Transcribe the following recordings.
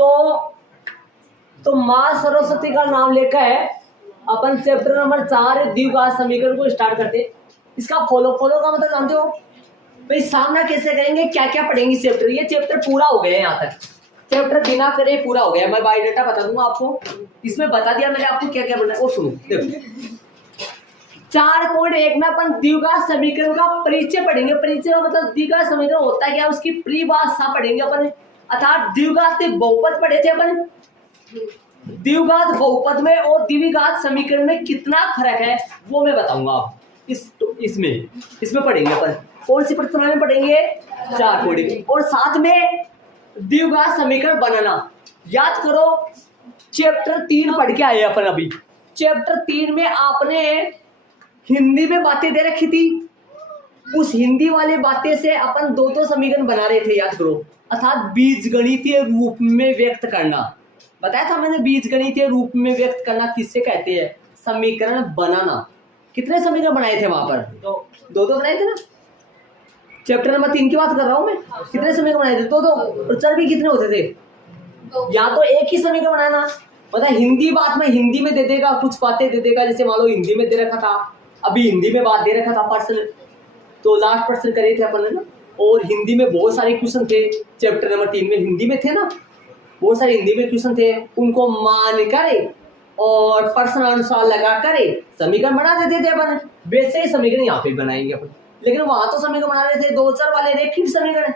तो माँ सरस्वती का नाम लेकर अपन चैप्टर नंबर 4 द्विघात समीकरण को स्टार्ट करते। इसका फॉलो का मतलब जानते हो भाई, सामना कैसे करेंगे, क्या क्या पढ़ेंगे चैप्टर। ये चैप्टर पूरा हो गया है, यहाँ तक चैप्टर बिना करे पूरा हो गया। मैं बायोडाटा बता दूंगा आपको, इसमें बता दिया मैंने आपको क्या क्या पढ़ना है। वो सुनो, देखो 4.1 में अपन द्विघात समीकरण का परिचय पढ़ेंगे। परिचय मतलब द्विघात समीकरण होता है क्या, उसकी परिभाषा पढ़ेंगे अपन, अर्थात द्विघात बहुपद पढ़े थे अपन। द्विघात बहुपद में और द्विघात समीकरण में कितना फर्क है वो मैं बताऊंगा आप इसमें पढ़ेंगे अपन। कौन सी प्रश्न पढ़ेंगे, 4.1, और साथ में द्विघात समीकरण बनाना। याद करो चैप्टर 3 पढ़ के आए अपन अभी। चैप्टर 3 में आपने हिंदी में बातें दे रखी थी, उस हिंदी वाले बातें से अपन दो समीकरण बना रहे थे, याद करो। अर्थात बीजगणितीय रूप में व्यक्त करना, बताया था मैंने। बीजगणितीय रूप में व्यक्त करना किससे कहते हैं, समीकरण बनाना। कितने समीकरण बनाए थे वहां पर, दो बनाए थे ना। चैप्टर नंबर 3 की बात कर रहा हूं मैं। कितने समीकरण बनाए थे, दो। चर भी कितने होते थे, या तो एक ही समीकरण बनाना। मतलब हिंदी बात में हिंदी में दे देगा, कुछ बातें दे देगा, जैसे मान लो हिंदी में दे रखा था, अभी हिंदी में बात दे रखा था प्रश्न, तो लास्ट प्रश्न करे थे अपन ना। और हिंदी में बहुत सारे क्वेश्चन थे, चैप्टर नंबर 3 में हिंदी में थे ना, बहुत सारे हिंदी में क्वेश्चन थे। उनको मान करे और प्रश्न अनुसार लगा करे समीकरण बना देते थे अपन। वैसे ही समीकरण यहाँ पे बनाएंगे अपन, लेकिन वहां तो समीकरण बना रहे थे दो चर वाले रेखीय समीकरण,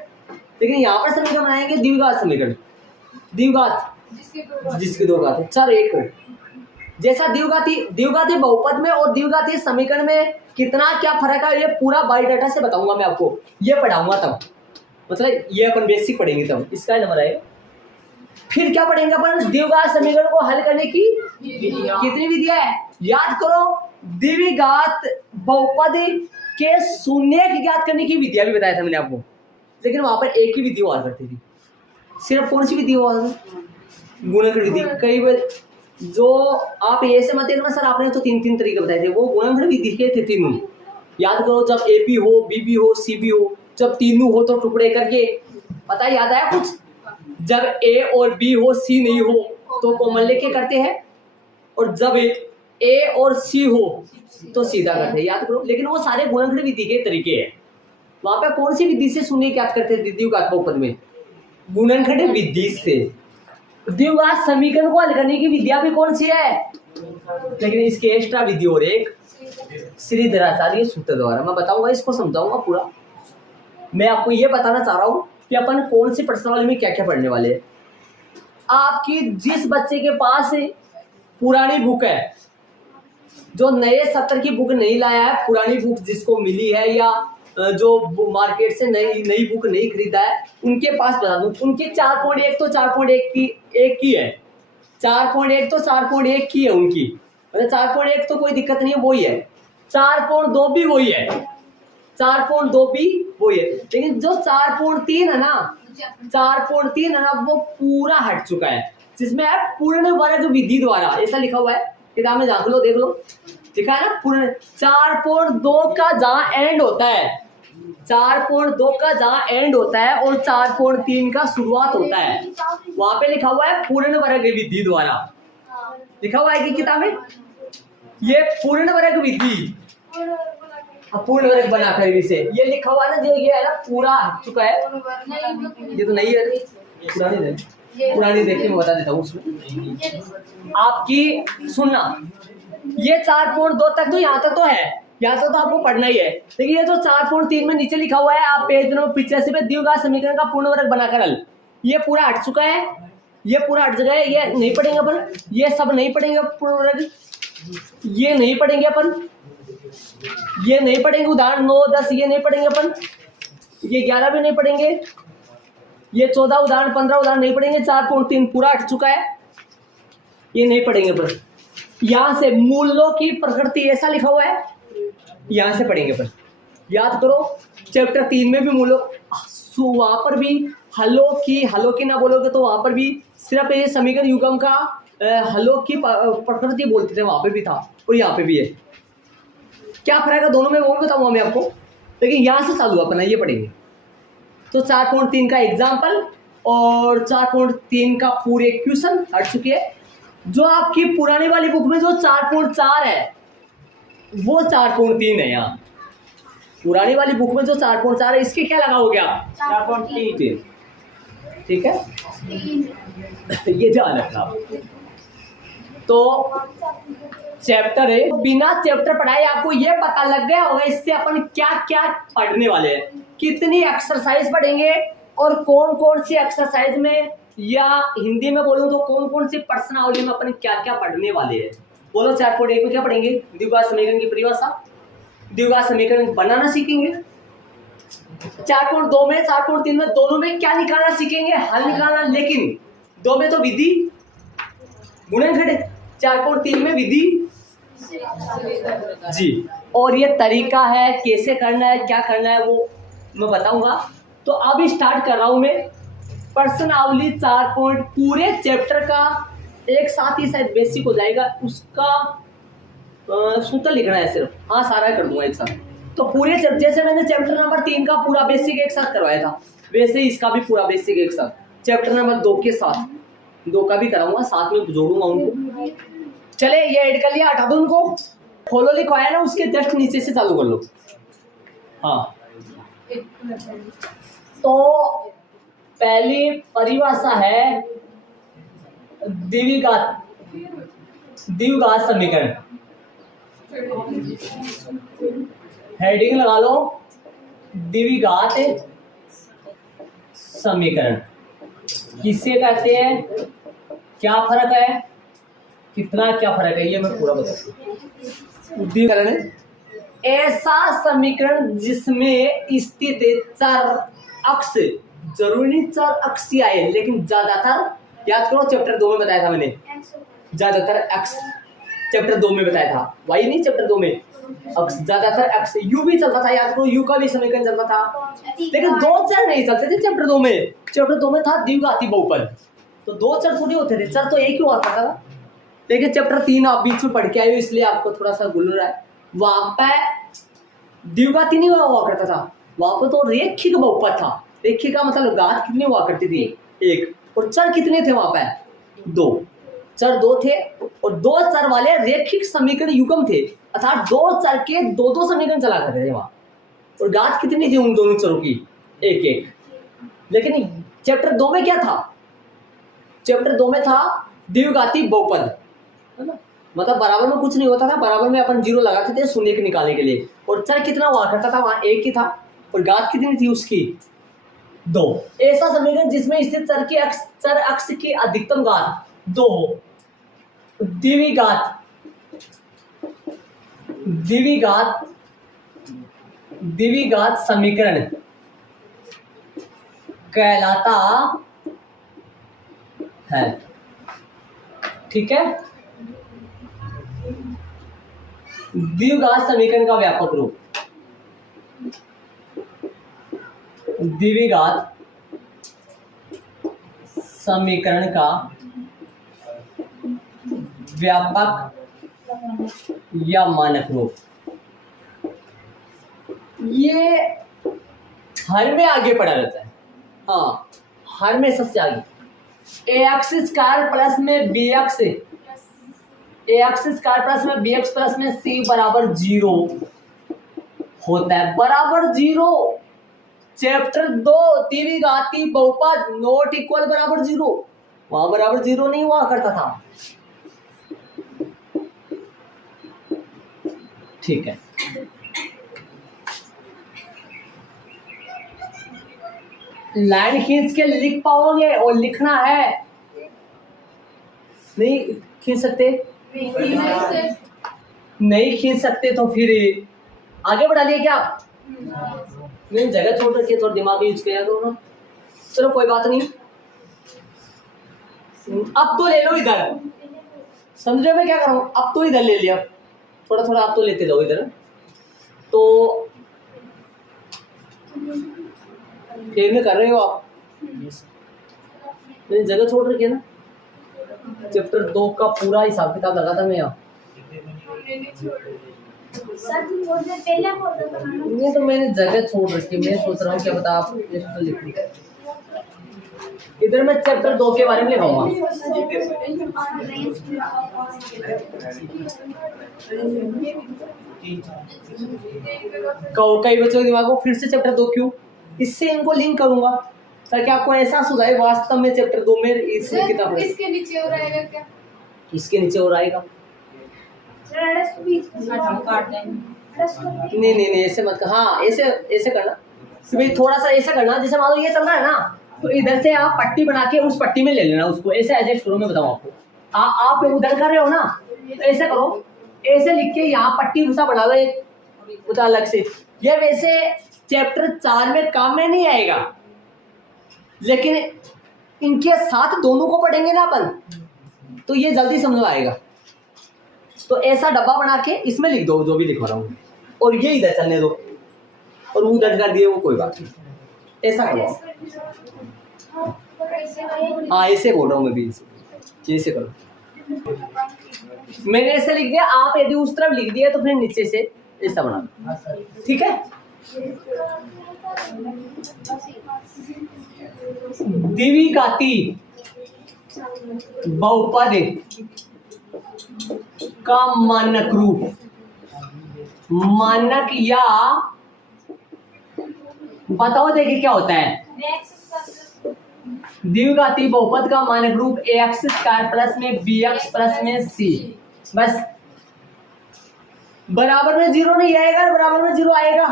लेकिन यहाँ पर समीकरण बनाएंगे द्विघात समीकरण। द्विघात जिसके दो घात है, चर एक हो। जैसा द्विघाती बहुपद में और द्विघाती समीकरण में कितना क्या फर्क है, ये पूरा बायोडाटा से बताऊंगा मैं आपको, ये पढ़ाऊंगा तब। मतलब ये अपन बेसिक पढ़ेंगे तब, इसका नंबर आएगा। फिर क्या पढ़ेंगे अपन, द्विघात समीकरण को हल करने की कितनी विधियां है, याद करो। द्विघात बहुपद के शून्य ज्ञात करने की विधियां भी बताया था मैंने आपको, लेकिन वहां पर एक ही विधि हुआ करती थी। सिर्फ कौन सी विधि हुआ, गुणनखंड विधि। कई बार जो आप ये से मत देखना सर आपने तो 3 तरीके बताए थे, वो गुणनखंड विधि के थे तीनों। याद करो, जब ए बी हो, बी बी हो, सी बी हो, जब तीनों हो तो टुकड़े करके, पता याद आया कुछ। जब ए और बी हो, सी नहीं हो तो कॉमन लेके करते हैं, और जब ए और सी हो तो सीधा करते हैं, याद करो। लेकिन वो सारे गुणनखंड विधि के तरीके हैं। वहां पे कौन सी विधि से शून्य ज्ञात करते थे द्विघात बहुपद में, गुणनखंड विधि से। द्विघात समीकरण को हल करने की विधियां भी कौन सी है, लेकिन इसकी एक्स्ट्रा विधि और एक श्रीधराचार्य सूत्र द्वारा। मैं बताऊंगा, इसको समझाऊंगा पूरा। मैं आपको ये बताना चाह रहा हूं कि अपन कौन सी प्रश्नावली में क्या क्या पढ़ने वाले हैं। आपकी जिस बच्चे के पास पुरानी बुक है, जो नए सत्र की बुक नहीं लाया है, पुरानी बुक जिसको मिली है या जो मार्केट से नई बुक नहीं खरीदा है, उनके पास बता दूं, उनकी 4.1 तो 4.1 की एक की है, 4.1 तो 4.1 की है उनकी। मतलब 4.1 तो कोई दिक्कत नहीं है, वही है। 4.2 भी वही है, 4.2 भी वही है। लेकिन जो 4.3 है ना, 4.3 है ना, वो पूरा हट चुका है, जिसमें है पूर्ण वर्ग विधि द्वारा। ऐसा लिखा हुआ है किताब में, झांक लो, देख लो, लिखा है ना पूर्ण। 4.2 का जहां एंड होता है, 4.2 का जहां एंड होता है और 4.3 का शुरुआत होता है, वहां पे लिखा हुआ है पूर्ण वर्ग विधि द्वारा। लिखा हुआ है कि किताब में ये पूर्ण वर्ग विधि, पूर्ण वर्ग बनाकर इसे ये लिखा हुआ है ना, जो ये है ना पूरा हट चुका है। ये तो नहीं है, पुरानी देखिए मैं बता देता हूँ उसमें आपकी सुनना। ये 4.2 तक तो यहाँ तक तो है, यहाँ तक तो आपको पढ़ना ही है। लेकिन ये जो 4.3 में नीचे लिखा हुआ है, आप पेज नंबर 85 पे द्विघात समीकरण का पूर्ण वर्ग बनाकर हल, ये पूरा हट चुका है, ये पूरा हट चुका है। ये नहीं पढ़ेंगे अपन, ये सब नहीं पढ़ेंगे पूर्ण वर्ग, ये नहीं पढ़ेंगे अपन, ये नहीं पढ़ेंगे। उदाहरण 9, 10 ये नहीं पढ़ेंगे अपन, ये 11 भी नहीं पढ़ेंगे, ये 14 उदाहरण, 15 उदाहरण नहीं पढ़ेंगे। 4.3 पूरा हट चुका है, ये नहीं पढ़ेंगे अपन। यहां से मूलों की प्रकृति ऐसा लिखा हुआ है, यहां से पढ़ेंगे अपन। याद करो चैप्टर 3 में भी मूलों, वहां पर भी हलों की ना बोलोगे तो वहां पर भी सिर्फ ये समीकरण युग्म का हलों की प्रकृति बोलते थे, वहां पे भी था और यहाँ पे भी है। क्या फर्क है दोनों में वो बताऊंगा मैं आपको, लेकिन यहां से चालू अपना ये पढ़ेंगे। तो 4.3 का एग्जाम्पल और 4.3 का पूरे क्वेश्चन हट चुके हैं। जो आपकी पुरानी वाली बुक में जो 4.4 है वो 4.3 है। यहाँ पुरानी वाली बुक में जो 4.4 है इसके क्या लगाओगे आप? 4.3। ठीक है, ये ध्यान रखना आप। तो चैप्टर है, बिना चैप्टर पढ़ाए आपको ये पता लग गया होगा इससे अपन क्या क्या पढ़ने वाले हैं, कितनी एक्सरसाइज पढ़ेंगे और कौन कौन सी एक्सरसाइज में, या हिंदी में बोलूं तो कौन कौन सी प्रश्नावली में अपन क्या क्या पढ़ने वाले हैं। बोलो 4.1 में क्या पढ़ेंगे? द्विघात समीकरण की परिभाषा, द्विघात समीकरण बनाना सीखेंगे। 4.2 में 4.3 में दोनों में क्या निकालना सीखेंगे? हल निकालना। लेकिन 2 में तो विधि गुणनखंड, 4.3 में विधि जी। और ये तरीका है कैसे करना है, क्या करना है वो मैं बताऊंगा। तो अभी स्टार्ट कर रहा हूं मैं प्रश्नावली 4 पूरे चैप्टर का एक साथ ही शायद बेसिक हो जाएगा, उसका सूत्र लिखना है सिर्फ। हाँ, सारा कर दूंगा एक साथ। तो पूरे जैसे मैंने चैप्टर नंबर 3 का पूरा बेसिक एक साथ करवाया था, वैसे ही इसका भी पूरा बेसिक एक साथ चैप्टर नंबर 2 के साथ, 2 का भी कराऊंगा, साथ में जोड़ूंगा उनको। चले, ये ऐड कर लिया, हटा दो उनको। फॉलो लिखवाया ना, उसके जस्ट नीचे से चालू कर लो। हाँ, तो पहली परिभाषा है द्विघात समीकरण। हेडिंग लगा लो, द्विघात समीकरण किसे कहते हैं, क्या फर्क है, कितना क्या फर्क है, ये मैं पूरा बताऊंगा। द्विघात ऐसा समीकरण जिसमें स्थित चर अक्ष, जरूरी चर अक्ष ही आए, लेकिन ज्यादातर, याद करो चैप्टर 2 में बताया था मैंने, ज्यादातर अक्ष चैप्टर 2 में बताया था, वाई नहीं चैप्टर 2 में अक्ष, ज्यादातर अक्ष। यू भी चलता था, याद करो, यू का भी समीकरण चलता था, लेकिन 2 चर नहीं चलते थे चैप्टर 2 में। चैप्टर 2 में था द्विघाती बहुपद, तो 2 चर थोड़ी होते थे, चर तो एक ही हुआ करता था। लेकिन चैप्टर 3 आप बीच में पढ़ के आए हो, इसलिए आपको थोड़ा सा गुल रहा है। वहां पे द्विघाती नहीं हुआ करता था, वहां पर तो रेखिक बहुपद था। रेखिक का मतलब घात कितनी हुआ करती थी? 1। और चर कितने थे वहां पे? 2। चर 2 थे, और 2 चर वाले रेखिक समीकरण युग्म थे, अर्थात 2 चर के 2 समीकरण चला करते थे वहां। और घात कितनी थी उन दोनों चरों की? 1-1। लेकिन चैप्टर 2 में क्या था? चैप्टर 2 में था द्विघाती बहुपद, है ना, मतलब बराबर में कुछ नहीं होता था, बराबर में अपन 0 लगाते थे शून्य के निकालने के लिए। और चर कितना हुआ करता था वहां? 1 ही था, और घात कितनी थी उसकी? 2। ऐसा समीकरण जिसमें स्थित चर अक्ष की अधिकतम घात 2 हो, द्विघात समीकरण कहलाता है। ठीक है, द्विघात समीकरण का व्यापक रूप, द्विघात समीकरण का व्यापक या मानक रूप, ये हर में आगे पढ़ा रहता है। हाँ, हर में सबसे आगे। ax स्क्वायर प्लस में bx, ax स्क्वायर प्लस में bx प्लस में c बराबर 0 होता है, बराबर 0। चैप्टर 2 द्विघाती बहुपद नॉट इक्वल बराबर 0, वहां बराबर 0 नहीं हुआ करता था। ठीक है, लाइन खींच के लिख पाओगे, और लिखना है, नहीं खींच सकते, नहीं खींच सकते तो फिर आगे बढ़ा लिया क्या? नहीं, जगह छोड़ रखी है, थोड़ा दिमाग यूज किया करो ना। चलो कोई बात नहीं, अब तो ले लो इधर, समझ रहे मैं क्या कर रहा हूं? अब तो इधर ले लिया, थोड़ा थोड़ा आप तो लेते जाओ इधर। तो एक में कर रहे हो आप, मैंने जगह छोड़ रखी है ना। चैप्टर 2 का पूरा हिसाब किताब लगा था मैं यहाँ, नहीं तो मैंने जगह छोड़ रखी है। मैं सोच रहा हूँ क्या बता आप लिख इधर मैं चैप्टर 2 के बारे में लिखाऊंगा। कई बच्चों के दिमाग को फिर से चैप्टर 2 क्यों, इससे इनको लिंक करूंगा ताकि आपको एहसास हो जाए वास्तव में चैप्टर 2 में इसमें कितना इसके नीचे और आएगा क्या? इसके नीचे और आएगा। नहीं ऐसे मत कर। हाँ ऐसे करना कि भाई थोड़ा सा ऐसे करना, जैसे मान लो ये चल रहा है ना, तो इधर से आप पट्टी बना के उस पट्टी में ले लेना उसको, ऐसे एडजस्ट करो। मैं बताऊँ आपको, आप उधर कर रहे हो ना, तो ऐसे करो, ऐसे लिख के यहाँ पट्टी भूसा बना लो एक उधर अलग से। ये वैसे चैप्टर 4 में काम में नहीं आएगा, लेकिन इनके साथ दोनों को पढ़ेंगे ना अपन, तो ये जल्दी समझ में आएगा। तो ऐसा डब्बा बना के इसमें लिख दो जो भी लिखवा रहा हूँ, और ये इधर चलने दो, और वो उधर कर दिए वो कोई बात नहीं, ऐसा करो। हाँ ऐसे बोल रहा हूँ मैं भी, ऐसे करो। मैंने ऐसे लिख दिया, आप यदि उस तरफ लिख दिया तो फिर नीचे से ऐसा बना, ठीक है। द्विघाती बहुपद का मानक रूप, मानक या बताओ देखिए क्या होता है। द्विघाती बहुपद का मानक रूप ax² प्लस में bx प्लस में c, बस बराबर में 0 नहीं आएगा, बराबर में 0 आएगा।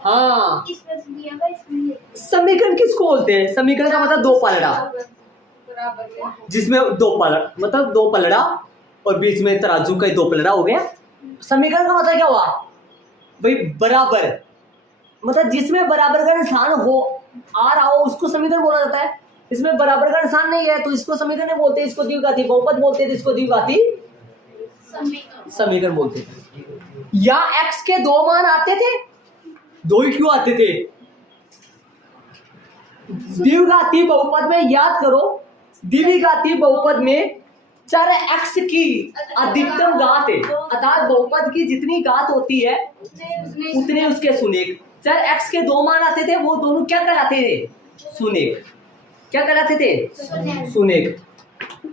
हाँ समीकरण किसको बोलते हैं? समीकरण का मतलब दो पलड़ा, जिसमें दो पलड़ा मतलब दो पलड़ा और बीच में तराजू का दो पलड़ा हो गया। समीकरण का मतलब क्या हुआ भाई? बराबर, मतलब जिसमें बराबर का निशान हो आ रहा हो उसको समीकरण बोला जाता है। इसमें बराबर का निशान नहीं है तो इसको समीकरण नहीं बोलते, इसको द्विघाती बहुपद बोलते हैं, इसको द्विघाती समीकरण बोलते हैं। या x के दो मान आते थे, दो ही क्यों आते थे? द्विघाती बहुपद में याद करो, द्विघाती बहुपद में चर x की अधिकतम घात है, अर्थात बहुपद की जितनी घात होती है उतने उसके सुनेक। चर x के दो मान आते थे, वो दोनों क्या कहलाते थे? सुनेक। क्या कहलाते थे? सुनेक।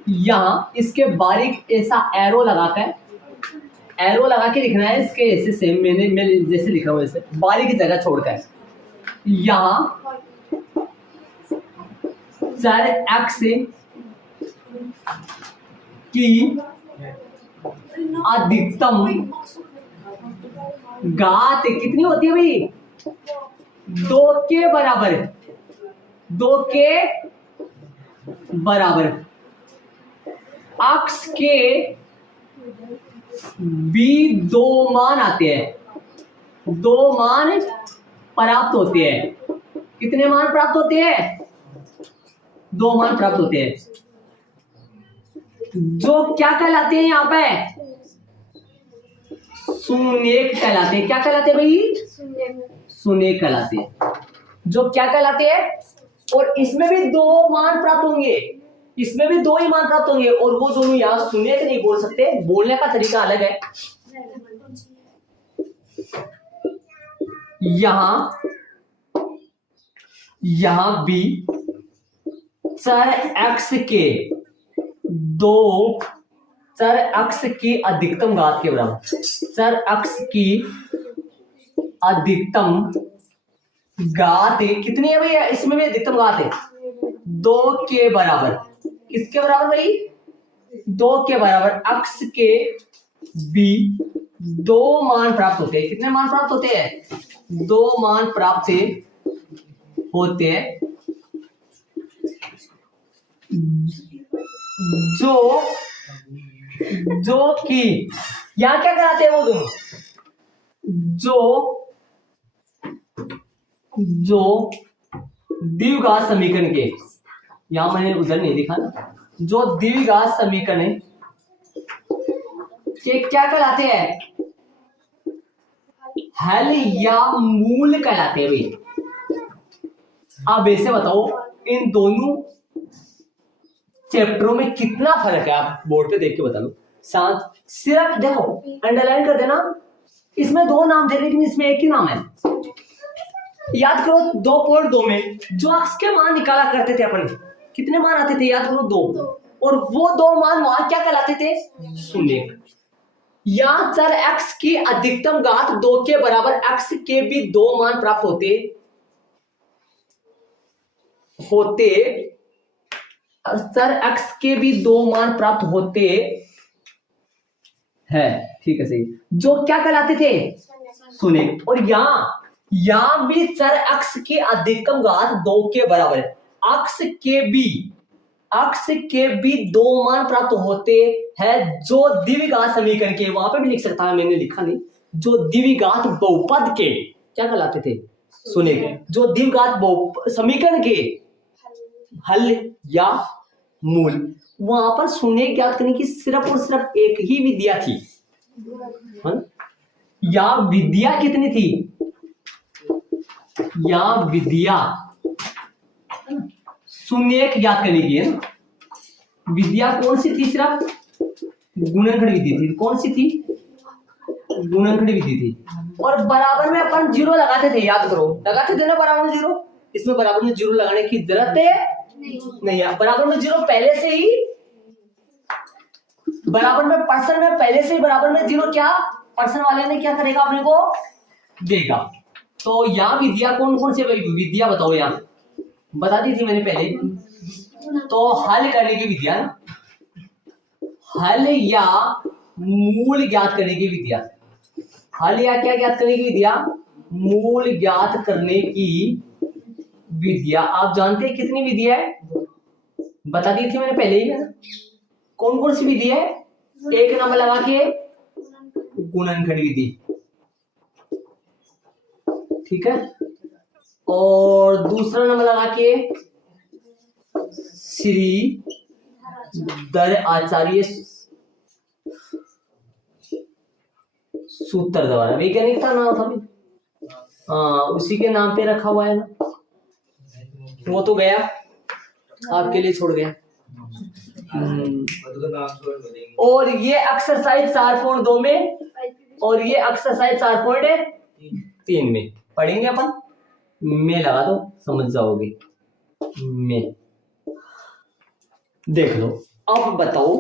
यहाँ इसके बारीक ऐसा एरो लगाकर, एरो लगा के लिखना है इसके, ऐसे सेम मैं जैसे लिख रहा हूँ ऐसे बारीक जगह छोड़कर। यहाँ चर x की अधिकतम घात कितनी होती है भाई? 2 के बराबर, 2 के बराबर। x के भी दो मान आते हैं, दो मान प्राप्त होते हैं। कितने मान प्राप्त होते हैं? 2 मान प्राप्त होते हैं, जो क्या कहलाते हैं? यहाँ पे सुनेक कहलाते हैं। क्या कहलाते हैं भाई? सुनेक कहलाते हैं, जो क्या कहलाते हैं। और इसमें भी 2 मान प्राप्त होंगे, इसमें भी 2 ही मान प्राप्त होंगे, और वो दोनों यहाँ सुनेक नहीं बोल सकते, बोलने का तरीका अलग है। यहां भी चर x के दो, चर x की अधिकतम घात के बराबर, चर x की अधिकतम घात कितनी है भैया? इसमें भी अधिकतम घात है 2 के बराबर। किसके बराबर भाई? 2 के बराबर। x के भी 2 मान प्राप्त होते हैं। कितने मान प्राप्त होते हैं? 2 मान प्राप्त होते हैं, जो कि यहां क्या कराते हैं वो दोनों? जो द्विघात समीकरण के, यहां मैंने उधर नहीं लिखा ना, जो द्विघात समीकरण के क्या कहलाते हैं? हल या मूल कहलाते हैं भाई। आप ऐसे बताओ इन दोनों चैप्टरों में कितना फर्क है? आप बोर्ड पे देख के बता लो। साथ सिर्फ देखो अंडरलाइन कर देना, इसमें 2 नाम थे लेकिन इसमें एक ही नाम है। याद करो 2.2 में जो अक्स के मान निकाला करते थे अपन, कितने मान आते थे याद करो 2, और वो 2 मान वहां क्या कहलाते थे, शून्य। या चर x की अधिकतम घात 2 के बराबर x के भी 2 मान प्राप्त होते चर x के भी 2 मान प्राप्त होते हैं, ठीक है सही, जो क्या कहलाते थे, शून्य। और यहां भी चर x की अधिकतम घात 2 के बराबर है, x के भी 2 मान प्राप्त होते हैं, जो द्विघात समीकरण के, वहां पे भी लिख सकता है, मैंने लिखा नहीं, जो द्विघात बहुपद के क्या कहलाते थे, शून्य। जो द्विघात समीकरण के हल या मूल, वहां पर शून्य ज्ञात करने की सिर्फ और सिर्फ एक ही विद्या थी, या विद्या कितनी थी, या विद्या शून्य ज्ञात करने की है ना। विद्या कौन सी थी, सिर्फ गुणनखंड विधि थी। कौन सी थी, गुणनखंड विधि थी। और बराबर में अपन 0 लगाते थे, याद करो, लगाते थे ना बराबर में 0। इसमें बराबर में 0 लगाने की जरूरत है नहीं है, बराबर में 0 पहले से ही, बराबर में पर्सन में पहले से ही बराबर में 0 क्या पर्सन वाले ने क्या करेगा, अपने को देगा। तो यहाँ विद्या कौन कौन सी विद्या बताओ, यहाँ बता दी थी मैंने पहले। तो हल करने की विद्या, हल या मूल ज्ञात करने की विद्या, हल या क्या ज्ञात करने की विद्या, मूल ज्ञात करने की विद्या। आप जानते हैं कितनी विधिया है, बता दी थी मैंने पहले ही, है ना। कौन कौन सी विधि है, एक नंबर लगा के गुणनखंड विधि, ठीक है, और दूसरा नंबर लगा के श्री धर आचार्य सूत्र द्वारा, वैज्ञानिक था नाम था, हाँ उसी के नाम पे रखा हुआ है ना, वो तो गया आपके लिए छोड़ गया। और ये एक्सरसाइज 4.2 में और ये एक्सरसाइज 4.3 में पढ़ेंगे अपन। मैं लगा दो, समझ जाओगे। मैं देख लो। अब बताओ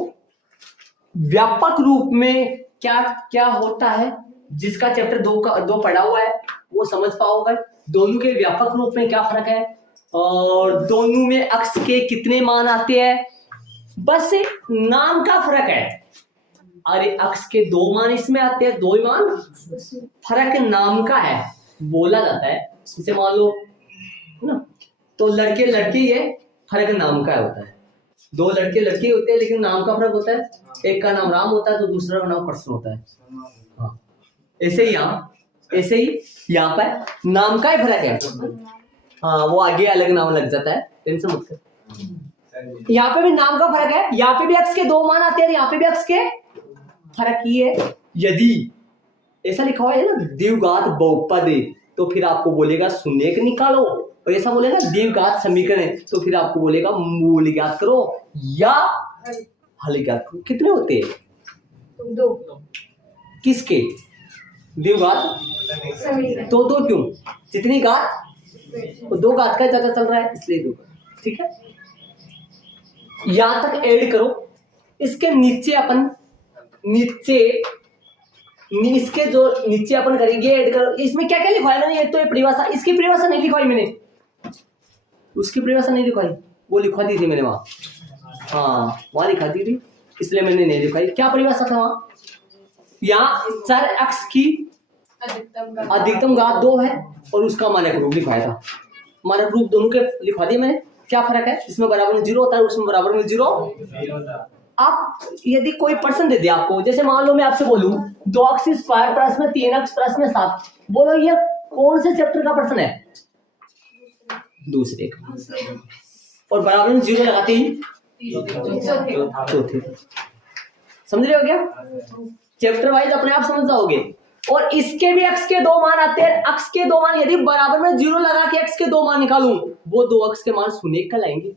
व्यापक रूप में क्या क्या होता है, जिसका चैप्टर 2 पढ़ा हुआ है वो समझ पाओगे। दोनों के व्यापक रूप में क्या फर्क है और दोनों में अक्स के कितने मान आते हैं, बस नाम का फर्क है। अरे अक्स के 2 मान इसमें आते हैं, 2 मान, फर्क नाम का है, बोला जाता है। जैसे मान लो ना, तो लड़के लड़की, ये फर्क नाम का होता है। 2 लड़के लड़की होते हैं लेकिन नाम का फर्क होता है, एक का नाम राम होता है तो दूसरा का नाम कृष्ण होता है। हाँ ऐसे ही यहाँ पर नाम का ही फर्क है। हाँ वो आगे अलग नाम लग जाता है, टेंशन मत कर। यहाँ पे भी नाम का फर्क है, यहाँ पे भी अक्स के 2 मान आते हैं, यहाँ पे भी अक्स के फर्क ही है। यदि ऐसा लिखा हुआ है ना द्विघात बहुपद, तो फिर आपको बोलेगा शून्य निकालो, और ऐसा बोलेगा द्विघात समीकरण है तो फिर आपको बोलेगा मूल ज्ञात करो या हल ज्ञात करो। कितने होते हैं, 2। किसके, द्विघात तो 2 क्यों, जितनी घात, 2 घात का ज्यादा चल रहा है इसलिए 2, ठीक है। यहां तक ऐड करो, इसके नीचे अपन इसके जो नीचे अपन करेंगे ऐड करो। इसमें क्या क्या लिखवाया है मैंने, एक तो ये परिभाषा, इसकी परिभाषा नहीं लिखवाई मैंने, उसकी परिभाषा नहीं लिखवाई, वो लिखवा दी थी मैंने वहां, हाँ वहां लिखा दी थी इसलिए मैंने नहीं लिखवाई। क्या परिभाषा था वहां, यहाँ चर अक्स की अधिकतम घात 2 है और उसका मानक रूप लिखवाया था। मानक रूप दोनों के लिखवा दिए मैंने। क्या फर्क है, इसमें बराबर में 0 होता है, उसमें बराबर में 0। आप यदि कोई प्रश्न दे दे आपको, जैसे मान लो मैं आपसे बोलूं 2x² प्लस में 3x प्लस में 7, बोलो ये कौन से चैप्टर का प्रश्न है, दूसरे का, और बराबर में 0 लगाते ही चौथे। समझ रहे हो क्या, चैप्टर वाइज अपने आप समझ जाओगे। और इसके भी x के 2 मान आते हैं, x के 2 मान, यदि बराबर में 0 लगा के x के 2 मान निकालूं, वो 2x के मान शून्य कहलाएंगे।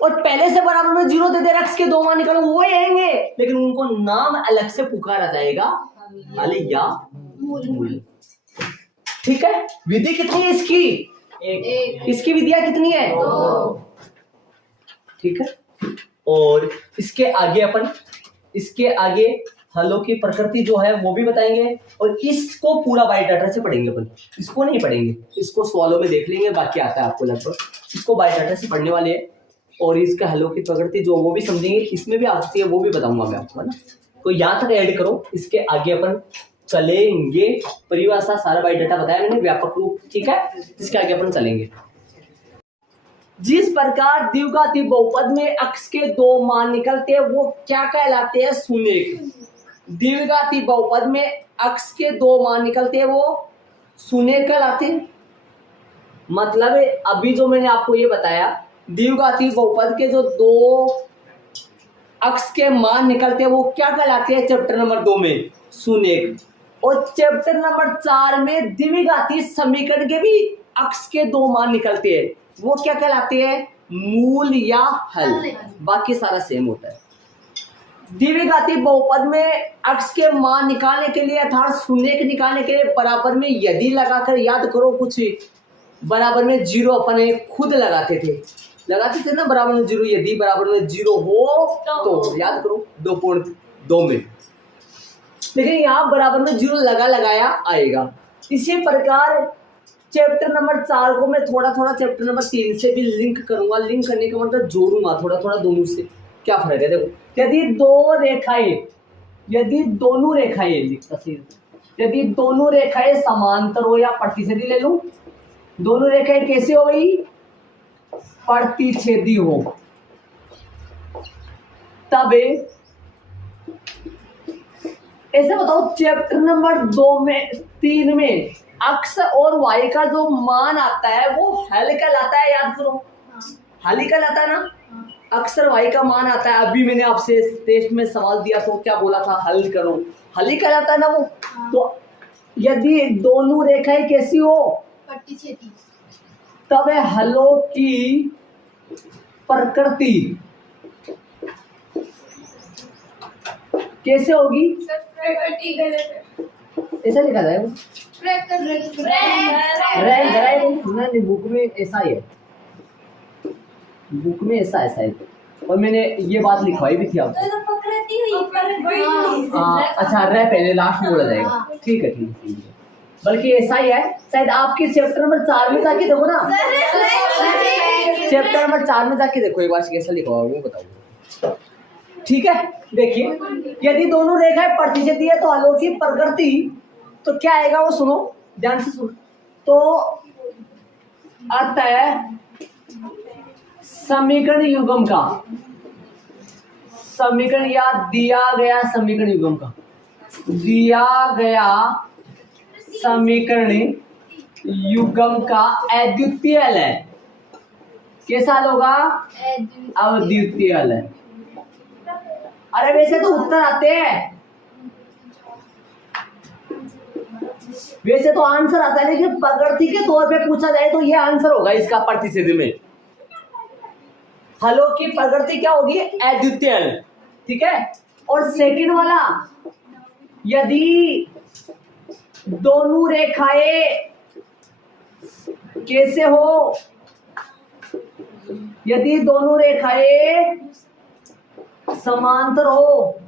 और पहले से बराबर में 0 दे दे x के 2 मान निकालो, वो आएंगे, लेकिन उनको नाम अलग से पुकारा जाएगा, हल या मूल। ठीक है, विधि कितनी है इसकी? एक। इसकी विधियां कितनी है? 2। ठीक है, और इसके आगे हलों की प्रकृति जो है वो भी बताएंगे, और इसको पूरा बायोडाटा से पढ़ेंगे अपन, इसको नहीं पढ़ेंगे, इसको सवालों में देख लेंगे, बाकी आता है आपको लगभग, इसको बायोडाटा से पढ़ने वाले हैं, और इसका हलों की प्रकृति जो वो भी समझेंगे, इसमें भी आ सकती है वो भी बताऊंगा मैं आपको, है ना। तो यहाँ तक ऐड करो, इसके आगे अपन चलेंगे, परिभाषा सारा बायोडाटा बताया मैंने व्यापक रूप, ठीक है, इसके आगे अपन चलेंगे। जिस प्रकार द्विघाती बहुपद में अक्ष के 2 मान निकलते हैं वो क्या कहलाते हैं? शून्यक। द्विघाती बहुपद में अक्ष के 2 मान निकलते हैं वो शून्यक कहलाते हैं। मतलब अभी जो मैंने आपको ये बताया, द्विघाती बहुपद के जो 2 अक्ष के मान निकलते हैं वो क्या कहलाते हैं? चैप्टर नंबर 2 में शून्यक, और चैप्टर नंबर 4 में द्विघाती समीकरण के भी अक्ष के 2 मान निकलते हैं, वो क्या कहलाते हैं? मूल या हल। बाकी सारा सेम होता है। द्विघाती बहुपद में अक्ष के मान निकालने के लिए अर्थात शून्यक निकालने के लिए बराबर में यदि लगाकर, याद करो कुछ बराबर में 0 अपने खुद लगाते थे ना, बराबर में 0, यदि बराबर में 0 हो तो याद करो 2.2 में, लेकिन यहाँ बराबर में 0 लगाया आएगा। इसी प्रकार चैप्टर नंबर 4 को मैं थोड़ा थोड़ा चैप्टर नंबर 3 से भी लिंक करूंगा। लिंक करने का मतलब जोड़ूंगा थोड़ा दोनों से। क्या फर्क है? देखो, यदि दोनों रेखाएं समांतर हो या प्रतिच्छेदी, ले लूं, दोनों रेखाएं कैसे हो गई? प्रतिच्छेदी हो, तब ऐसे बताओ चैप्टर नंबर 3 में अक्ष और वाई का जो मान आता है वो हल कहलाता है। याद करो, हल ही कहलाता है ना। अक्ष और वाई का मान आता है, अभी मैंने आपसे टेस्ट में सवाल दिया तो क्या बोला था? हल करो, हल ही कहलाता है ना वो। तो यदि दोनों रेखाएं कैसी हो? प्रतिच्छेदी, तब हलों की प्रकृति कैसे होगी? ऐसा लिखा जाएगा, बुक में ऐसा ही है, बुक में ऐसा है, और मैंने ये बात लिखवाई भी थी आपको। अच्छा, रह पहले लास्ट में बोला जाएगा, ठीक है। बल्कि ऐसा ही है, शायद आपके चैप्टर नंबर 4 में जाके देखो ना, चैप्टर नंबर 4 में जाके देखो एक बार कैसा लिखा हुआ वो बताओ, ठीक है। देखिए, यदि दोनों रेखाएं प्रतिच्छेदी है तो हलों की प्रकृति तो क्या आएगा वो सुनो, ध्यान से सुनो। तो अतः समीकरण युग्म का, समीकरण या दिया गया समीकरण युग्म का, दिया गया समीकरण युग्म का अद्वितीय हल है। कैसा हल होगा? अद्वितीय हल है। अरे वैसे तो उत्तर आते हैं, वैसे तो आंसर आता है, लेकिन प्रकृति के तौर पे पूछा जाए तो ये आंसर होगा इसका प्रतिच्छेदी में। हलों की प्रकृति क्या होगी? अद्वितीय हल, ठीक है। और सेकंड वाला, यदि दोनों रेखाएं कैसे हो? यदि दोनों रेखाएं समांतर हो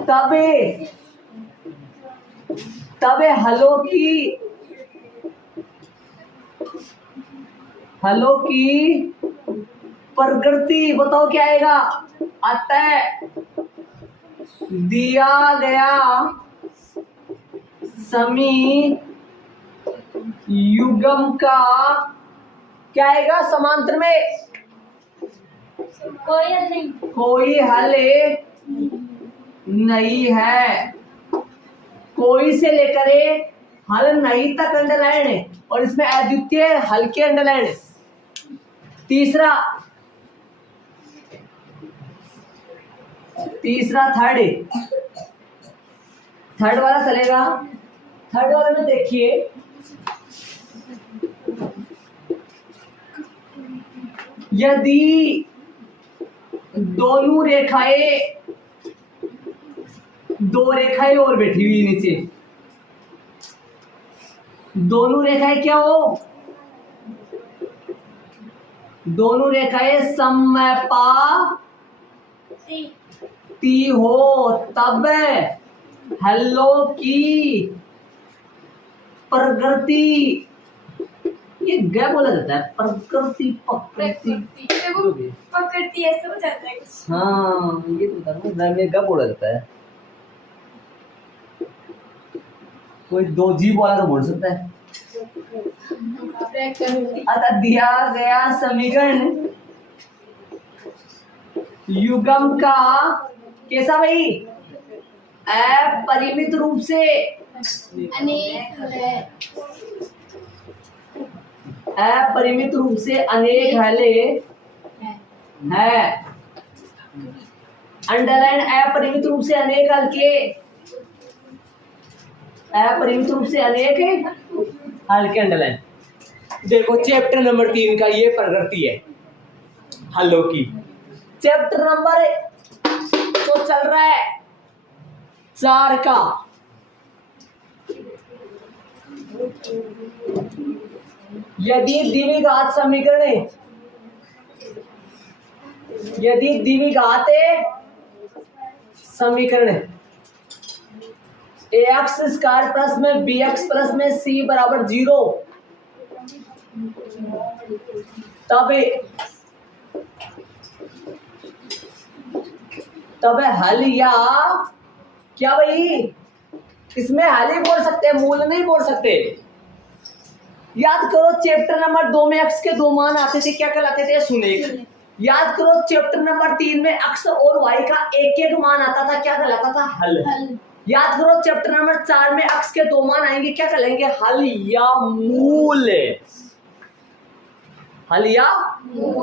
तब हलों की प्रकृति बताओ क्या आएगा? अतः दिया गया समी युग्म का क्या आएगा? समांतर में कोई हल नहीं है। कोई से लेकर हल नहीं तक अंडरलाइन है, और इसमें अद्वितीय हल के अंडरलाइन है। तीसरा थर्ड वाला चलेगा। थर्ड वाले में देखिए, यदि दोनों रेखाएं, दो रेखाएं और बैठी हुई नीचे, दोनों रेखाएं क्या हो, दोनों रेखाएं समपाती हो तब हेलो की प्रकृति, ये क्या बोला जाता है, प्रकृति प्रकृति प्रकृति ऐसे हो जाता है कुछ। हाँ ये तो बता में क्या बोला जाता है, कोई दो जीव वाला तो बोल सकता है। अतः दिया गया समीकरण युग्म का कैसा भाई, अपरिमित रूप से अनेक है। अपरिमित रूप से अनेक हले है, अंडरलाइन अपरिमित रूप से अनेक हल के, अपरिमित रूप से अनेक हल के अंडरलाइन। देखो चैप्टर नंबर 3 का ये प्रकृति है हलों की। चैप्टर नंबर तो चल रहा है 4 का, यदि द्विघात समीकरण, यदि द्विघात समीकरण ax स्क्वायर प्लस में bx प्लस में c बराबर 0, तब हल या क्या भाई, इसमें हल ही बोल सकते हैं, मूल नहीं बोल सकते। याद करो चैप्टर नंबर 2 में x के दो मान आते थे, क्या कहलाते थे, शून्य। याद करो चैप्टर नंबर 3 में x और y का एक एक मान आता था, क्या कहलाता था, हल। याद करो चैप्टर नंबर 4 में x के दो मान आएंगे, क्या कहलाएंगे, हल या मूल, हल या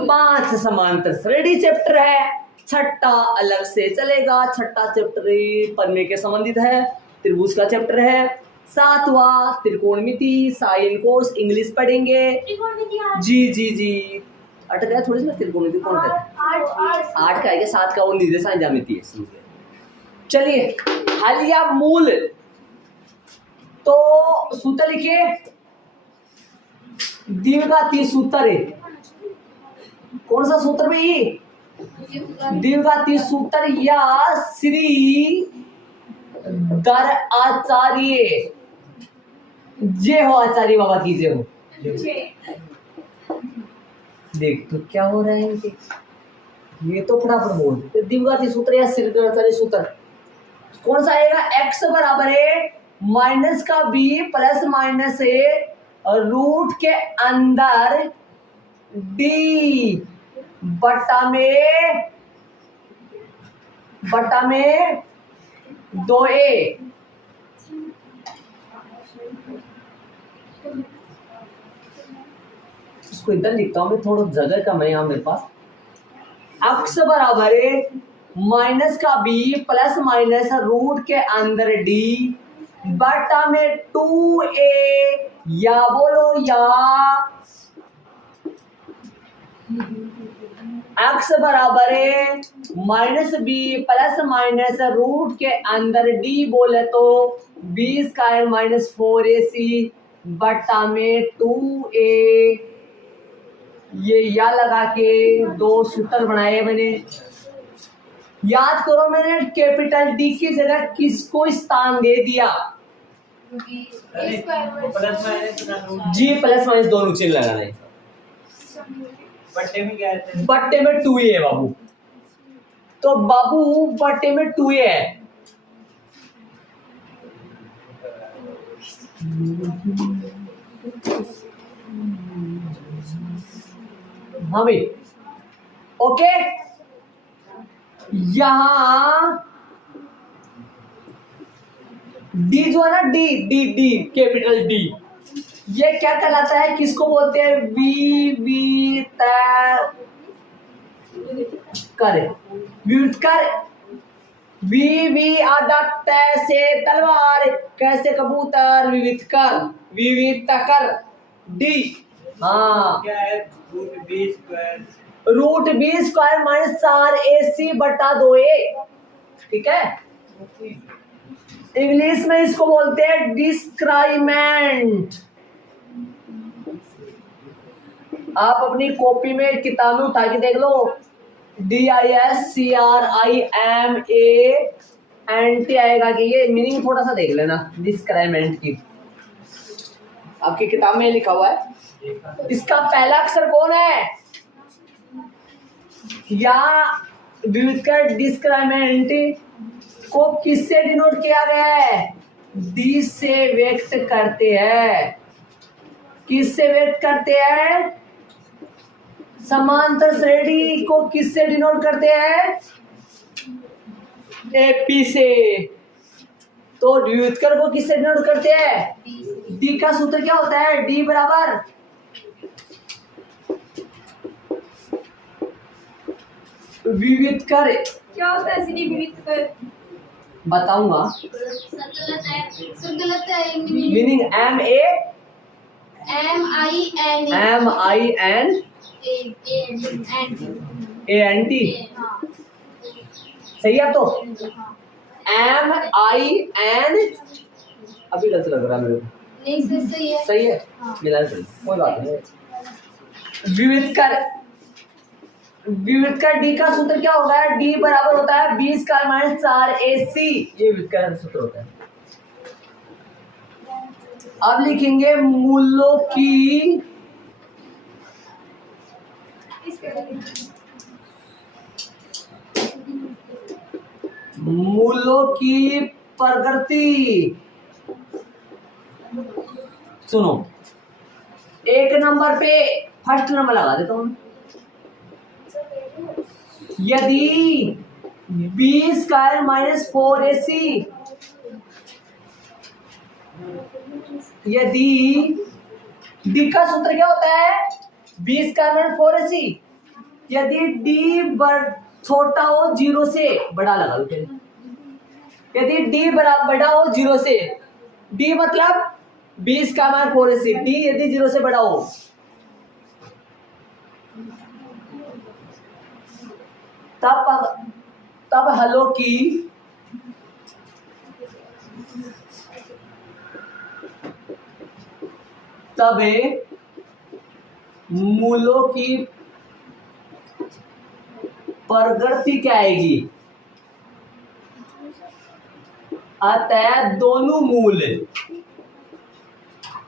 5 समांतर श्रेणी चैप्टर है। छठा अलग से चलेगा, छठा चैप्टर पढ़ने के संबंधित है, त्रिभुज का चैप्टर है। 7वां त्रिकोणमिति साइन कोस इंग्लिश पढ़ेंगे। जी अटक गया थोड़ी सी, त्रिकोणमिति कौन कहता है, 8 का है क्या, 7 का वो निर्देशांक ज्यामिति है। चलिए हल या मूल, तो सूत्र लिखिए, द्विघाती सूत्र है, कौन सा सूत्र भाई, द्विघाती सूत्र या श्री दर आचार्य, जय हो आचार्य बाबा की जय हो। देख तो क्या हो रहा है इनके, ये तो फटाफट बोल, द्विघाती सूत्र या श्री दर आचार्य सूत्र कौन सा आएगा, x बराबर है माइनस का b प्लस माइनस ए रूट के अंदर d बटा में 2a, इसको इधर लिखता हूं मैं, थोड़ा जगह कम है यहाँ मेरे पास। x बराबर है माइनस का b प्लस माइनस रूट के अंदर d बटा में 2a, या बोलो या, x बराबर है minus b plus minus root के अंदर d बोले तो b स्क्वायर माइनस 4ac बटा में 2a, ये या लगा के दो सूत्र बनाए मैंने। याद करो मैंने कैपिटल डी की जगह किसको स्थान दे दिया, जी प्लस माइनस दोनों चिन्ह लगाना है। बट्टे में क्या है, बट्टे में 2a है बाबू, तो बाबू बट्टे में 2a है, हाँ भाई ओके। यहां डी जो है ना, D D D capital D, ये क्या कहलाता है, किसको बोलते हैं, विविधकर, वी आधा तैसे तलवार, कैसे कबूतर, विविधकर, विविधकर डी। हाँ क्या है, root B square minus 4ac बटा 2a, ठीक है। इंग्लिश में इसको बोलते हैं डिस्क्राइमेंट, आप अपनी कॉपी में किताब में उठा के देख लो, DISCRIMANT आएगा कि ये मीनिंग थोड़ा सा देख लेना डिस्क्राइमेंट की, आपकी किताब में लिखा हुआ है। इसका पहला अक्षर कौन है, या विविधकर डिस्क्राइमेंट को किससे डिनोट किया गया है, डी से व्यक्त करते हैं। किससे व्यक्त करते हैं, समांतर श्रेणी को किससे डिनोट करते हैं, एपी से। तो द्विविधकर को किससे डिनोट करते हैं, डी का सूत्र क्या होता है, डी बराबर विविधकर। क्या होता है सीधी विविधकर, बताऊंगा गलत है, सर गलत है। मीनिंग MANANT हाँ सही है। तो हाँ MIN अभी गलत लग रहा है मेरे को, नहीं सर सही है। सही है, हाँ। मिला है, कोई बात नहीं। विविधकर डी का सूत्र क्या होगा है, डी बराबर होता है 20^-4AC, ये विविधकर सूत्र होता है। अब लिखेंगे मूलों की प्रकृति। सुनो, एक नंबर पे फर्स्ट नंबर लगा देता हूं। यदि B²-4AC, यदि डी का सूत्र क्या होता है, B²-4AC, यदि डी छोटा हो 0 से, बड़ा लगा दो पहले। यदि डी बड़ा हो 0 से, डी मतलब B²-4AC, डी यदि 0 से बड़ा हो, तब हलों की मूलों की प्रकृति क्या आएगी, अतः दोनों मूल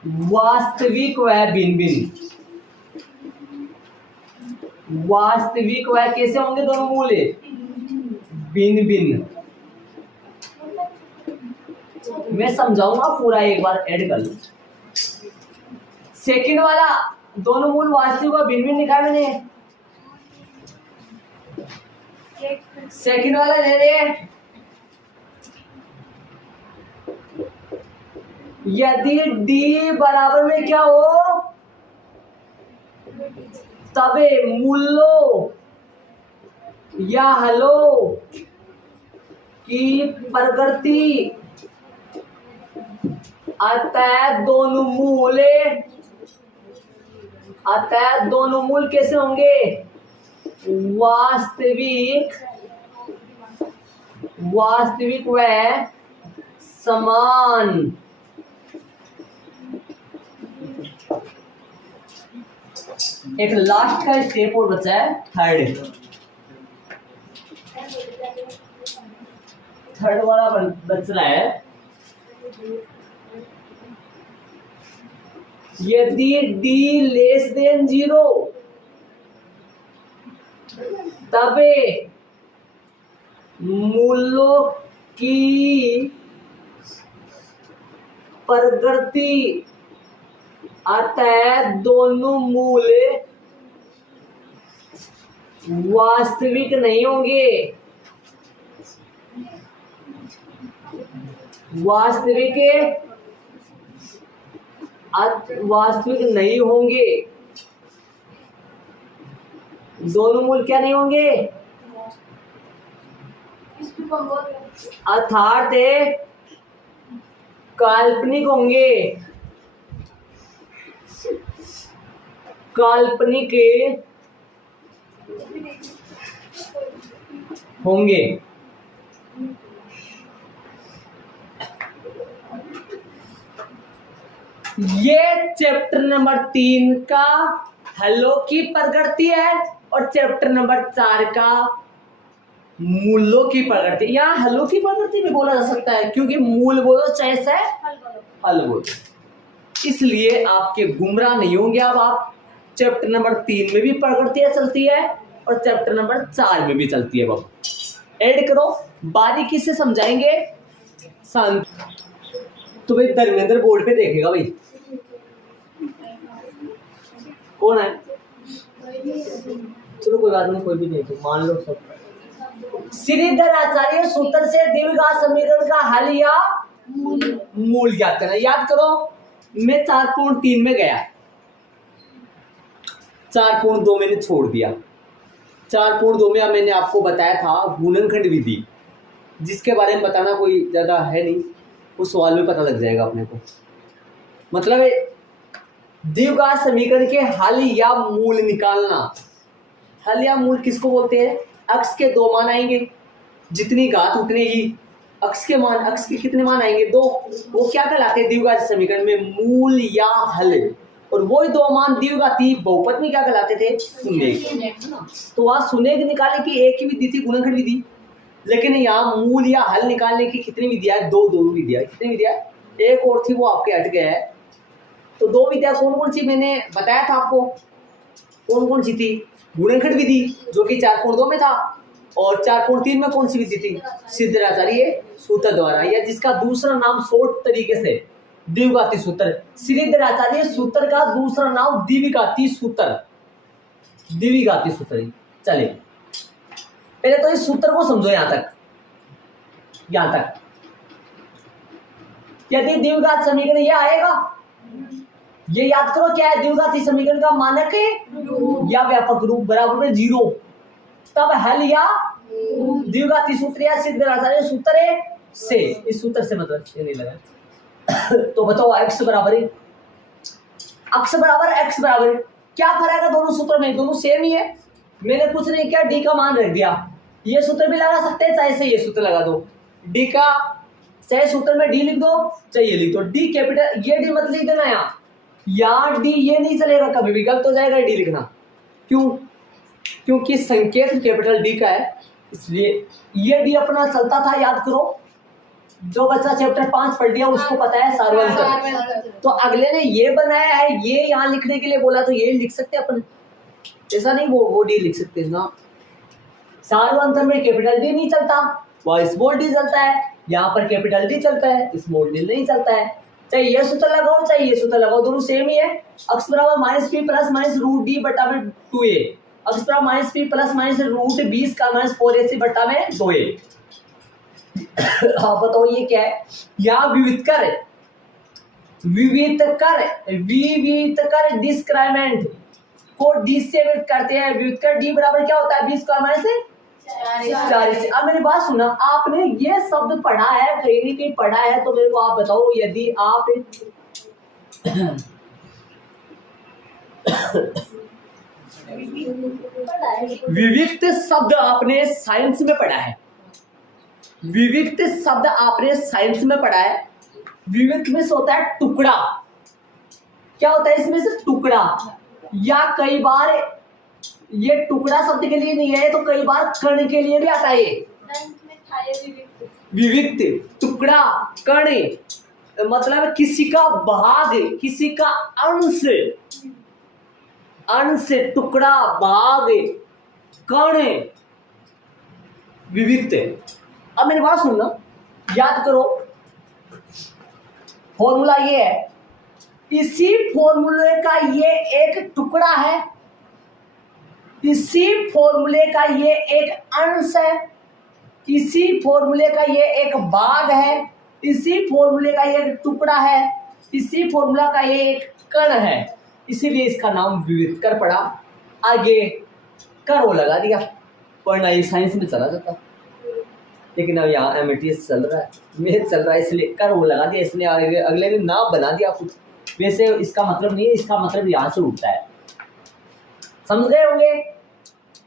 वास्तविक व भिन्न-भिन्न। वास्तविक व कैसे होंगे दोनों मूल, भिन्न भिन्न। मैं समझाऊंगा पूरा, एक बार ऐड कर लो। सेकंड वाला, दोनों मूल वास्तविक व भिन्न भिन्न लिखा है मैंने, सेकंड वाला ले रहे, यदि डी बराबर में क्या हो, तबे मूलों या हलों की प्रकृति, अतः दोनों मूल कैसे होंगे, वास्तविक व समान। एक लास्ट का स्टेप और बचा है, थर्ड वाला बच रहा है। यदि D<0 तबे मूलों की प्रकृति, अतः दोनों मूल वास्तविक नहीं होंगे, वास्तविक नहीं होंगे। दोनों मूल क्या नहीं होंगे, अर्थात काल्पनिक होंगे, काल्पनिक होंगे। ये चैप्टर नंबर 3 का हलों की प्रकृति है और चैप्टर नंबर 4 का मूलों की प्रकृति। यहाँ हलों की प्रकृति भी बोला जा सकता है क्योंकि मूल बोलो चाहे से हल बोलो, इसलिए आपके गुमराह नहीं होंगे। अब आप चैप्टर नंबर 3 में भी प्रकृतियां चलती है और चैप्टर नंबर 4 में भी चलती है। बाबू ऐड करो, बारीकी से समझाएंगे। शांत तो भाई धर्मेंद्र बोर्ड पे देखेगा भाई कौन है, चलो कोई बात नहीं, कोई भी देखो मान लो सब। श्रीधर आचार्य सूत्र से द्विघात समीकरण का हल या मूल ज्ञात करना। याद करो मैं 4.3 में गया, 4.2 मैंने छोड़ दिया। 4.2 में मैंने आपको बताया था गुणनखंड विधि, जिसके बारे में बताना कोई ज्यादा है नहीं, उस सवाल में पता लग जाएगा अपने को। मतलब द्विघात समीकरण के हल या मूल निकालना। हल या मूल किसको बोलते हैं? अक्ष के 2 मान आएंगे, जितनी घात उतने ही अक्ष के मान, अक्ष के कितने मान आएंगे 2, वो क्या कहलाते हैं द्विघात समीकरण में? मूल या हल। और वही 2 मान द्विघाती बहुपद में क्या कहलाते थे? शून्य। तो वहां शून्य निकालने की एक ही विधि थी, गुणनखंड विधि, लेकिन यहाँ मूल या हल निकालने की कितनी विधियां है? 2 विधियां। कितनी विधियां? एक और थी वो आपके हट गया है। तो 2 विधियां कौन कौन सी मैंने बताया था आपको, कौन कौन सी थी? गुणनखंड विधि जो कि 4.2 में था, और 4.3 में कौन सी विधि थी? श्रीधराचार्य सूत्र द्वारा, या जिसका दूसरा नाम शॉर्ट तरीके से द्विघाती सूत्र। श्रीधराचार्य सूत्र का दूसरा नाम द्विघाती सूत्र, द्विघाती सूत्र। चलिए पहले तो इस सूत्र को समझो यहां तक। यदि द्विघात समीकरण ये आएगा, ये याद करो क्या है द्विघाती समीकरण का मानक है या व्यापक रूप बराबर में 0, तब हल या द्विघाती सूत्र या श्रीधराचार्य सूत्र है से। इस सूत्र से मतलब ये नहीं लगा। तो बताओ x बराबर है, x बराबर क्या फर्क है दोनों सूत्रों में? दोनों सेम ही है। मैंने कुछ नहीं किया, d का मान रख दिया। ये सूत्र भी लगा सकते हैं, चाहे से ये सूत्र लगा दो। d का चाहे सूत्र में d लिख दो, चाहे ये लिख दो। d कैपिटल, ये d मत लिख देना यहाँ d ये नहीं चलेगा, कभी भी गलत हो जाएगा d लिखना। क्यों? क्योंकि संकेत कैपिटल D का है, इसलिए ये d अपना चलता था। याद करो, जो बच्चा चैप्टर 5 पढ़ लिया उसको पता है सार्वंतर। तो अगले ने ये बनाया है, ये यहाँ लिखने के लिए बोला तो ये लिख सकते अपन, ऐसा नहीं वो d लिख सकते ना। सार्वंतर में कैपिटल D नहीं चलता, वह स्मॉल d चलता है। यहाँ पर कैपिटल D चलता है, स्मॉल d नहीं चलता है। चाहे ये सूत्र लगाओ चाहे ये सूत्र लगाओ, दोनों सेम ही है। x बराबर -p plus minus root d बटा में 2a, x बराबर -p प्लस माइनस रूट 20 का माइनस 4ac बटा में 2a। हाँ बताओ ये क्या है? यहाँ विविध कर डिस्क्रिमिनेंट को d से व्यक्त करते हैं। विविध कर d बराबर क्या होता है? 20 का माइनस 4ac। अब मेरी बात सुना, आपने ये शब्द पढ़ा है, कहीं नहीं कहीं पढ़ा है, तो मेरे को आप बताओ, यदि आप विविक्त शब्द आपने साइंस में पढ़ा है, विविक्त शब्द आपने साइंस में पढ़ा है। विविक्त में से होता है टुकड़ा। क्या होता है इसमें से? टुकड़ा। या कई बार ये टुकड़ा शब्द के लिए नहीं है, तो कई बार कण के लिए भी आता है। विविक्त, टुकड़ा, कण, मतलब किसी का भाग, किसी का अंश, टुकड़ा, भाग, कण, विविक्त। अब मेरी बात सुनना, याद करो, फॉर्मूला ये है, इसी फॉर्मूले का ये एक टुकड़ा है, इसी फॉर्मूले का ये एक अंश है, इसी फॉर्मूले का ये एक भाग है, इसी फॉर्मूले का ये एक टुकड़ा है, इसी फॉर्मूला का ये एक कण है, इसीलिए इसका नाम विविध कर पड़ा। आगे कर वो लगा दिया, वरना ये साइंस में चला जाता, लेकिन अब यहाँ एमएटीएस चल रहा है, मैथ चल रहा है, इसलिए कर वो लगा दिया, इसने अगले ने नाम बना दिया कुछ। वैसे इसका मतलब नहीं है, इसका मतलब यहाँ से उठता है, समझ गए होंगे।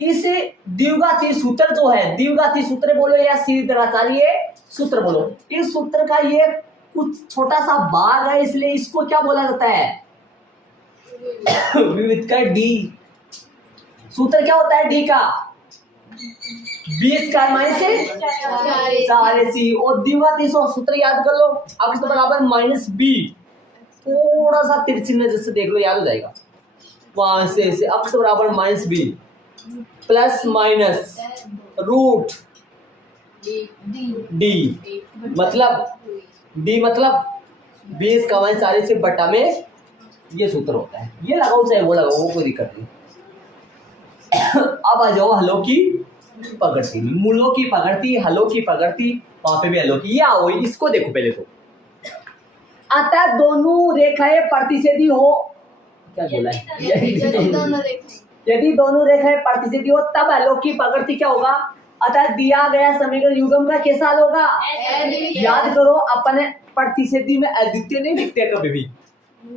इस द्विघाती सूत्र जो है, द्विघाती सूत्र बोलो या श्रीधराचार्य सूत्र बोलो, इस सूत्र का ये कुछ छोटा सा भाग है, इसलिए इसको क्या बोला जाता है? विविध का डी। सूत्र क्या होता है डी का? 20 का माइनस से 4ac और द्विघात सूत्र याद कर लो, अक्स बराबर माइनस बी। थोड़ा सा तिरछी नजर से देख लो, याद हो जाएगा। वहां से अक्स बराबर minus B plus minus root D, मतलब डी मतलब 20 का माइनस 4ac बटा में ये सूत्र होता है। ये लगाओ चाहे वो लगाओ, वो कोई दिक्कत नहीं। अब आ जाओ हलों की पकड़ती, मूलों की पकड़ती, हलों की पकड़ती, वहां पे भी हलों की। ये आओ, इसको देखो पहले तो। अतः दोनों रेखाएं प्रतिच्छेदी हो, क्या बोला है? यदि दोनों रेखाएं प्रतिच्छेदी हो तब हलों की पकड़ती क्या होगा? अतः दिया गया समीकरण युग्म का कैसा हल होगा? याद करो, अपने प्रतिच्छेदी में अद्वितीय नहीं लिखते कभी भी।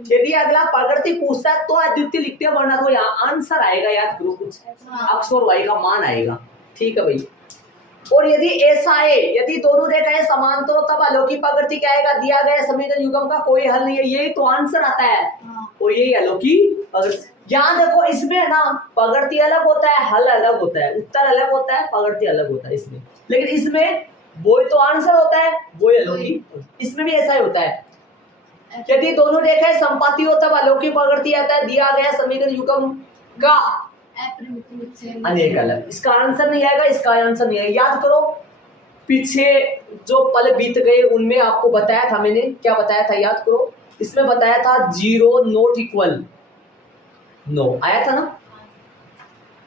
यदि अगला पकड़ती पूछता है तो अद्वितीय लिखते हैं, वरना तो यहाँ आंसर आएगा। याद करो, कुछ x और y का मान आएगा। ठीक है भाई। और यदि ऐसा है, यदि दोनों रेखाएं समांतर हो तब हलों की पकड़ती क्या आएगा? दिया गया समीकरण युग्म का कोई हल नहीं है, यही तो आंसर आता है। और यही हलों की पकड़ती। यहाँ देखो, इसमें ना पकड़ती अलग होता है, हल अलग होता है, उत्तर अलग होता है, पकड़ती अलग होता है इसमें। लेकिन इसमें वही तो आंसर होता है, वही हलों की। इसमें भी ऐसा ही होता है। यदि दोनों रेखाएं समपाती हो तब हलों की पकड़ती आता है दिया गया समीकरण युग्म का अनेक अलग। इसका आंसर नहीं आएगा, इसका आंसर नहीं आएगा। याद करो, पीछे जो पल बीत गए उनमें आपको बताया था मैंने, क्या बताया था? याद करो, इसमें बताया था 0 नॉट इक्वल नो, आया था ना?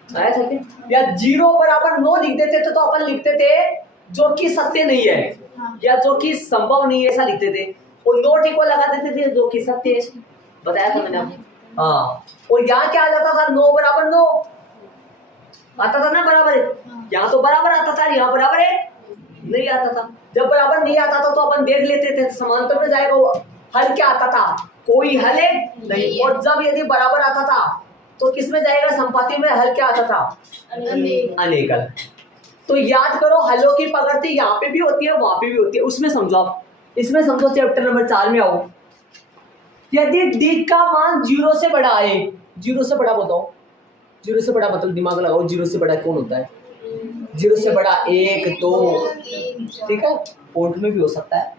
आया था क्या? या 0 बराबर नो लिख देते थे तो अपन लिखते थे जो कि सत्य नहीं है, या जो कि संभव नहीं है, ऐसा लिखते थे। और नोट इक्वल लगा देते थे जो कि सत्य है, बताया था मैंने आपको। हाँ, और यहाँ क्या आ जाता था? नो बराबर नो आता था ना, बराबर है। यहाँ तो बराबर आता था, यहाँ बराबर है नहीं आता था। जब बराबर नहीं आता था तो अपन देख लेते थे समांतर में जाएगा, हल क्या आता था? कोई हल है नहीं। और जब यदि बराबर आता था तो किसमें जाएगा? संपाती में। हल क्या आता था? अनेक हल। तो याद करो, हलों की पकड़ती यहाँ पे भी होती है, वहां पे भी होती है। उसमें समझो आप, इसमें समझो, चैप्टर नंबर 4 में आओ। यदि d का मान 0 से बड़ा है, 0 से बड़ा बताओ, 0 से बड़ा मतलब दिमाग लगाओ, 0 से बड़ा कौन होता है? 0 से बड़ा 1 2, ठीक है, पॉइंट में भी हो सकता है।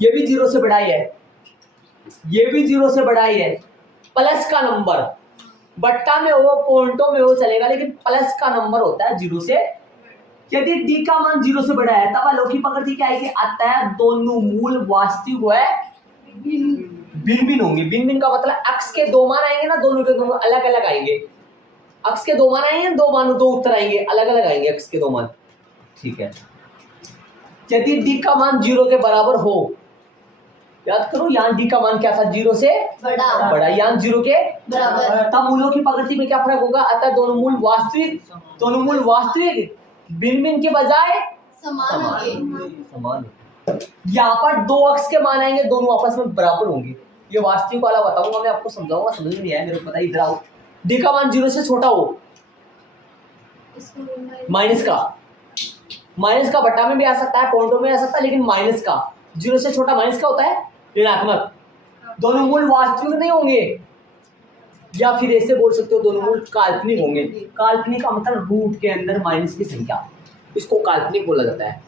ये भी 0 से बड़ा ही है, ये भी 0 से बड़ा ही है। प्लस का नंबर बट्टा में हो, पॉइंटों में हो, चलेगा, लेकिन प्लस का नंबर होता है 0 से। यदि d का मान 0 से बड़ा है तब हलों की पकड़ती क्या आएगी? आता है दोनों मूल वास्तविक है भिन्न भिन्न होंगे। भिन्न भिन्न का मतलब x के दो मान आएंगे ना, दोनों के दोनों अलग अलग आएंगे। x के दो मान आएंगे, दो मान दो उत्तर आएंगे, अलग अलग आएंगे x के दो मान। ठीक है। यदि d का मान 0 के बराबर हो, याद करो यहाँ d का मान क्या था? 0 से बड़ा, यहाँ 0 के बराबर, तब मूलों की पकड़ती में क्या फर्क होगा? अतः दोनों मूल वास्तविक भिन्न भिन्न के बजाय समान। यहाँ पर 2 अक्ष के मान आएंगे, दोनों आपस में बराबर होंगे। ये वास्तविक वाला बताऊंगा मैं आपको, समझाऊंगा, समझ में नहीं आया मेरे को पता। इधर आओ, d का मान 0 से छोटा हो, माइनस का बट्टा में भी आ सकता है, पॉइंटों में आ सकता है, लेकिन माइनस का 0 से छोटा माइनस का होता है ऋणात्मक। दोनों मूल वास्तविक नहीं होंगे, या फिर ऐसे बोल सकते हो दोनों मूल काल्पनिक होंगे। काल्पनिक का मतलब रूट के अंदर माइनस की संख्या, इसको काल्पनिक बोला जाता है।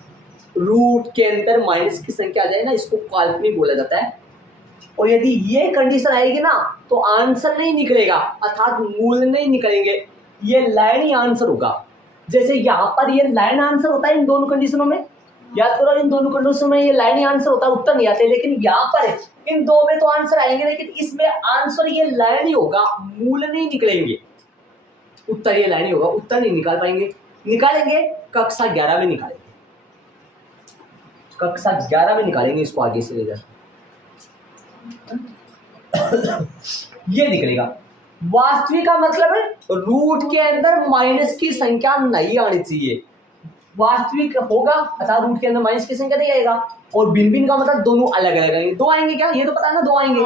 रूट के अंदर माइनस की संख्या आ जाए ना, इसको काल्पनिक बोला जाता है। और यदि ये कंडीशन आएगी ना तो आंसर नहीं निकलेगा, अर्थात मूल नहीं निकलेंगे, ये लाइन ही आंसर होगा। जैसे यहाँ पर ये लाइन आंसर होता है इन दोनों कंडीशनों में, याद करो, इन दोनों कंडीशनों में ये लाइन ही आंसर होता है, उत्तर नहीं आते। लेकिन यहाँ पर इन दो में तो आंसर आएंगे, लेकिन इसमें आंसर ये लाइन ही होगा, मूल नहीं निकलेंगे, उत्तर ये लाइन ही होगा, उत्तर नहीं निकाल पाएंगे। निकालेंगे कक्षा 11 में निकालेंगे, कक्षा 11 में निकालेंगे इसको आगे से लेकर ये निकलेगा। वास्तविक का मतलब है रूट के अंदर माइनस की संख्या नहीं आनी चाहिए। वास्तविक होगा अर्थात रूट के अंदर माइनस की संख्या नहीं आएगा। और भिन्न भिन्न का मतलब दोनों अलग अलग आएंगे। दो आएंगे क्या? ये तो पता है ना, दो आएंगे।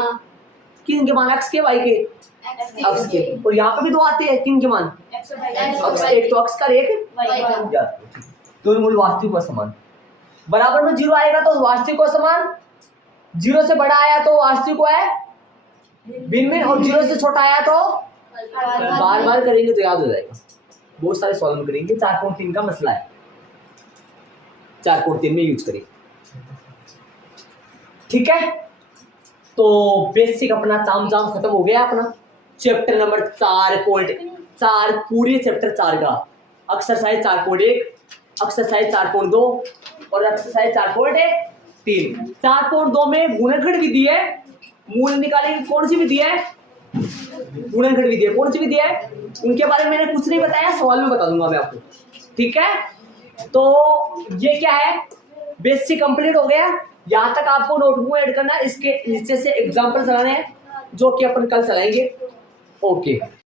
किन के मान? एक्स के, वाई के, एक्स के। और यहाँ पे भी दो आते हैं, किन के मान? एक तो अक्ष का, एक दोनों मूल वास्तविक व समान। बराबर में 0 आएगा तो वास्तविक व समान, 0 से बड़ा आया तो वास्तविक है भिन्न और 0 से छोटा आया तो बार बार करेंगे तो याद हो जाएगा। बहुत सारे सॉल्व करेंगे। 4.3 का मसला है, 4.3 में यूज करेंगे। ठीक है, तो बेसिक अपना ताम जाम खत्म हो गया अपना चैप्टर नंबर 4.4 पूरे चैप्टर 4 का एक्सरसाइज 4.1, एक्सरसाइज 4.2 और एक्सरसाइज 4.3। 4.2 में गुणनखंड विधि है, मूल निकालने की कौन सी विधि है? गुणनखंड विधि है। कौन सी विधि है? उनके बारे में मैंने कुछ नहीं बताया, सवाल में बता दूंगा मैं आपको। ठीक है, तो ये क्या है, बेसिक कंप्लीट हो गया। यहाँ तक आपको नोटबुक ऐड करना, इसके नीचे से एग्जाम्पल चलाने हैं जो कि अपन कल चलाएंगे। ओके।